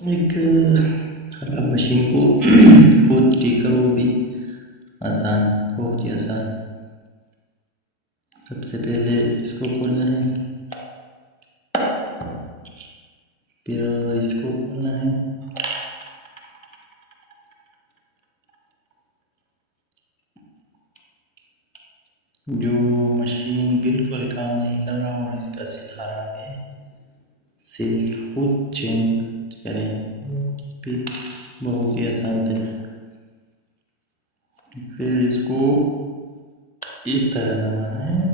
एक खराब मशीन को खुद ठीक करो भी आसान, बहुत ही आसान। सबसे पहले इसको खोलना है, फिर इसको खोलना है, जो मशीन बिल्कुल काम नहीं कर रहा और इसका सिखा रहा है, सिर्फ खुद चेंज करें, फिर बहुत ही आसान तरीका। फिर इसको इस तरह लगाना है,